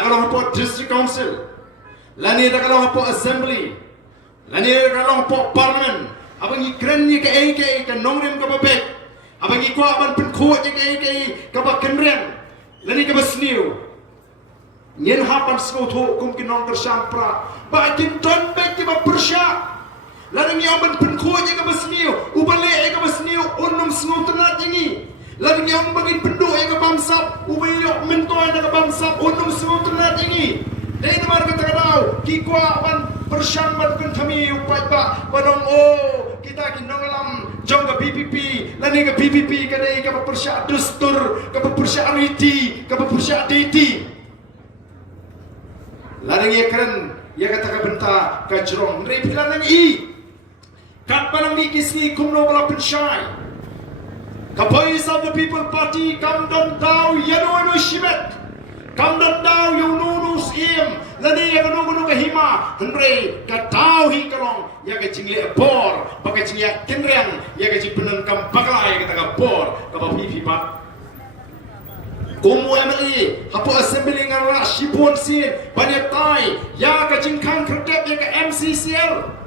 kalau hapo district council, lani kalau hapo assembly, lani kalau hapo parliament, abang ikren ni ke nongrim ke babek, abang ikut abang penkuat ke bakenrem, lani ke basniu, nyen hapan skoto kum kinong tersampra, bakin don baik ke bapersya, lani abang penkuat ke basniu, ubale ke basniu unum skotenat ini. Lagi yang bagi penduk yang kebangsap, ubayok mentoy yang kebangsap, unum semua tenat ini. Dari tempat kita tahu, kikwa ban persyambat kan kami upai pak, badong kita kinong alam jong ke PPP, lani ke PPP kadai ke persyak dustur, ke persyak riti, ke persyak deti. Lani yang keren, yang kata ke benta ke jerong, dari pilihan i, kat panang mikisi kumno bala pensyai. The voice of the People Party, come down down, yano shimet, come down down, you know skim, lani ya kanu kahima, Henry, katau hi kalong, ya kecingli bor, pakai cingli kenreng, ya kecing penengkam bakla ya kata bor, kapal pipat. Kumu MLE, hapo assembly ngara shipon sin, banyak tai, ya kecing kang kerdep ya ke MCCL.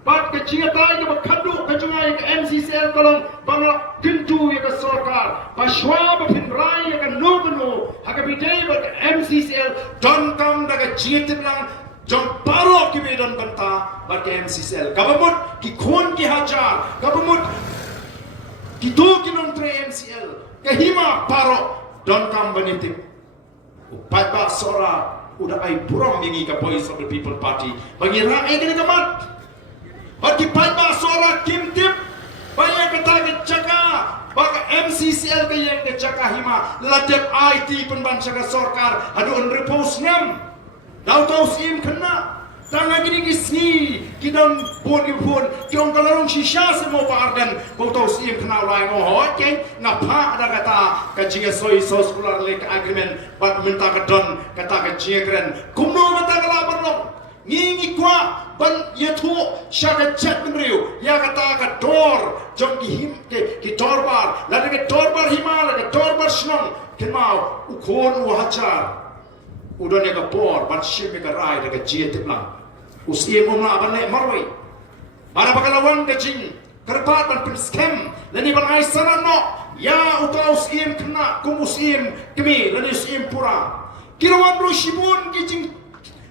Bat kecintai ke berkanduk kecungai ke MCCL kalau bangla tentu ya ke sarkar baswa berpinrai ya ke nomeno haka bidai ke MCCL don kam daga cintai lang jom paro ki medan banta bat ke MCCL kabamut ki khon ki hajar kabamut ki do ki non tre MCL ke hima paro don kam banitik upat ba sora udah ai buram yengi ke Voice of the People Party bagi rakyat kena kamat. Bagi pada suara Kim Tip, banyak kata kecaka, bagi MCCL yang kecaka hima, ladep IT penbansa ke sorkar, aduh repose nyam, tahu sim kena, tangan gini kisni, kidon pun, kiong kalau shisha semua pardan, kau tahu sim kena lain mohon, keng ngapa ada kata kecingnya soy sekolah lek agreement, bat minta kedon kata kecingnya keren, kumno mata kelabar dong. Ngingi kwa ban yetu syaka chat menriu ya kata ka dor jom ki dorbar la ke dorbar himala ke dorbar snong kemau ukon wahajar udon ya ka por ban shime ka rai de ka jiet lang usie mo na ban ne maroi para pakalawan ke jing kerpat ban pin scam lani ban ai sana no ya utau sim kena kumusim kemi lani sim pura kirawan ro shibun ki jing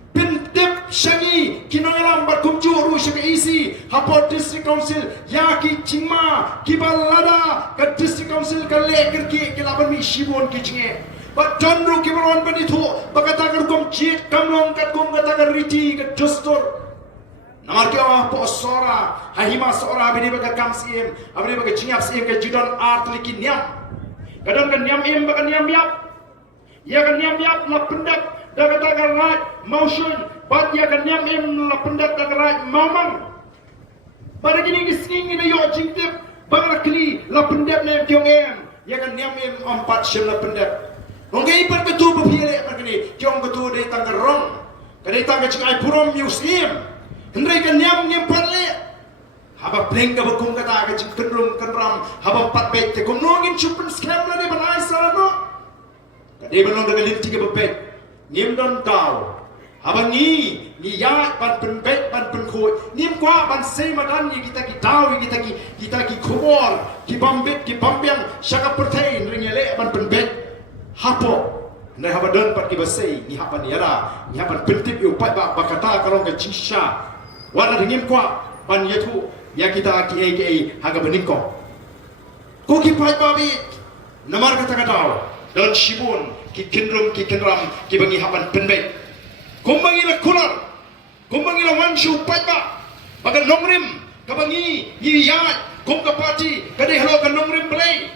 Pintip syangi kinongalam berkumju rusya ke isi hapot district council ya ki cingma ki balada ke district council ke leker ki laban mi shibon ki cinge bat donru ki balon banitu bakata ka kum jit kamlong kat kum kata ka riti ke dustur namar ki po sora hahima sora bini baga kam sim abni baga cingap sim ke jidon art liki niam kadang kan niam im baga niam yap ya kan niam yap la pendak daga daga right motion bat ya kan nyam im la pendat daga right mamang pada gini gising ini yo jingtip bangla kli la pendat nem tiong em ya kan nyam im empat shem la pendat nongge ipat ketu bapile begini tiong ketu de tanggerong kadai tangga cikai purom museum hendrai kan nyam patle haba pleng ka bakum kata ka cing kenrum kenram haba pat bet te kom nongin chupen scam la de banai sarano kadai banong daga linti ka bapet Nim don tau, abang ni ya ban penbet ban penkoi, nim kwa ban semadan ni kita tau kita kumor, ki bambet ki bambiang syaka pertain ringele ban penbet, hapo, nai haba don pat ki basei ni haba ni ara, ni haba pentip yu pat ba bakata karong ke cisha, wala ringim kwa ban yetu ya kita ki haga beningko, ko ki pat babi, namar kata tau, don shibun. Ki kenrum ki kenram ki bangi hapan penbet kumbangi la kular kumbangi la wanshu paitba baga nongrim kabangi yi ya kum ka party kadai halo ka nongrim play